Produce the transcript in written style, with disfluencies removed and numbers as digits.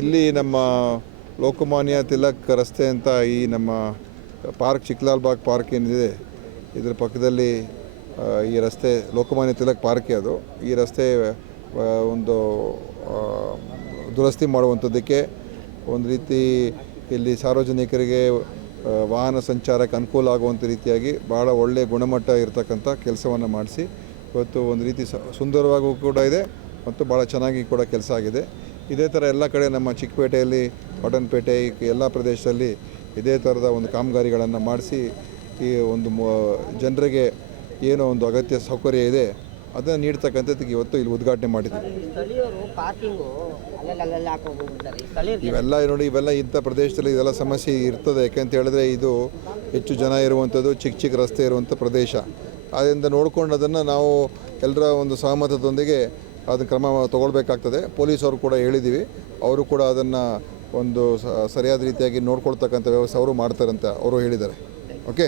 ಇಲ್ಲಿ ನಮ್ಮ ಲೋಕಮಾನ್ಯ ತಿಲಕ್ ರಸ್ತೆ ಅಂತ ಈ ನಮ್ಮ ಪಾರ್ಕ್ ಚಿಕ್ಕಲಾಲ್ ಬಾಗ್ ಪಾರ್ಕ್ ಏನಿದೆ ಇದರ ಪಕ್ಕದಲ್ಲಿ ಈ ರಸ್ತೆ ಲೋಕಮಾನ್ಯ ತಿಲಕ್ ಪಾರ್ಕೇ ಅದು. ಈ ರಸ್ತೆ ಒಂದು ದುರಸ್ತಿ ಮಾಡುವಂಥದ್ದಕ್ಕೆ ಒಂದು ರೀತಿ ಇಲ್ಲಿ ಸಾರ್ವಜನಿಕರಿಗೆ ವಾಹನ ಸಂಚಾರಕ್ಕೆ ಅನುಕೂಲ ಆಗುವಂಥ ರೀತಿಯಾಗಿ ಭಾಳ ಒಳ್ಳೆಯ ಗುಣಮಟ್ಟ ಇರತಕ್ಕಂಥ ಕೆಲಸವನ್ನು ಮಾಡಿಸಿ ಇವತ್ತು ಒಂದು ರೀತಿ ಸುಂದರವಾಗೂ ಕೂಡ ಇದೆ ಮತ್ತು ಭಾಳ ಚೆನ್ನಾಗಿ ಕೂಡ ಕೆಲಸ ಆಗಿದೆ. ಇದೇ ಥರ ಎಲ್ಲ ಕಡೆ ನಮ್ಮ ಚಿಕ್ಕಪೇಟೆಯಲ್ಲಿ, ಕಾಟನ್ಪೇಟೆ, ಎಲ್ಲ ಪ್ರದೇಶದಲ್ಲಿ ಇದೇ ಥರದ ಒಂದು ಕಾಮಗಾರಿಗಳನ್ನು ಮಾಡಿಸಿ ಈ ಒಂದು ಜನರಿಗೆ ಏನೋ ಒಂದು ಅಗತ್ಯ ಸೌಕರ್ಯ ಇದೆ ಅದನ್ನು ನೀಡ್ತಕ್ಕಂಥದ್ದಕ್ಕೆ ಇವತ್ತು ಇಲ್ಲಿ ಉದ್ಘಾಟನೆ ಮಾಡಿದ್ದೀವಿ. ಇವೆಲ್ಲ ನೋಡಿ, ಇವೆಲ್ಲ ಇಂಥ ಪ್ರದೇಶದಲ್ಲಿ ಇದೆಲ್ಲ ಸಮಸ್ಯೆ ಇರ್ತದೆ. ಯಾಕೆಂತ ಹೇಳಿದ್ರೆ ಇದು ಹೆಚ್ಚು ಜನ ಇರುವಂಥದ್ದು, ಚಿಕ್ಕ ಚಿಕ್ಕ ರಸ್ತೆ ಇರುವಂಥ ಪ್ರದೇಶ. ಆದ್ದರಿಂದ ನೋಡ್ಕೊಂಡು ಅದನ್ನು ನಾವು ಎಲ್ಲರ ಒಂದು ಸಹಮತದೊಂದಿಗೆ ಅದನ್ನು ಕ್ರಮ ತಗೊಳ್ಬೇಕಾಗ್ತದೆ. ಪೊಲೀಸವರು ಕೂಡ ಹೇಳಿದ್ದೀವಿ, ಅವರು ಕೂಡ ಅದನ್ನು ಒಂದು ಸರಿಯಾದ ರೀತಿಯಾಗಿ ನೋಡ್ಕೊಳ್ತಕ್ಕಂಥ ವ್ಯವಸ್ಥೆ ಅವರು ಮಾಡ್ತಾರಂತ ಅವರು ಹೇಳಿದ್ದಾರೆ. ಓಕೆ.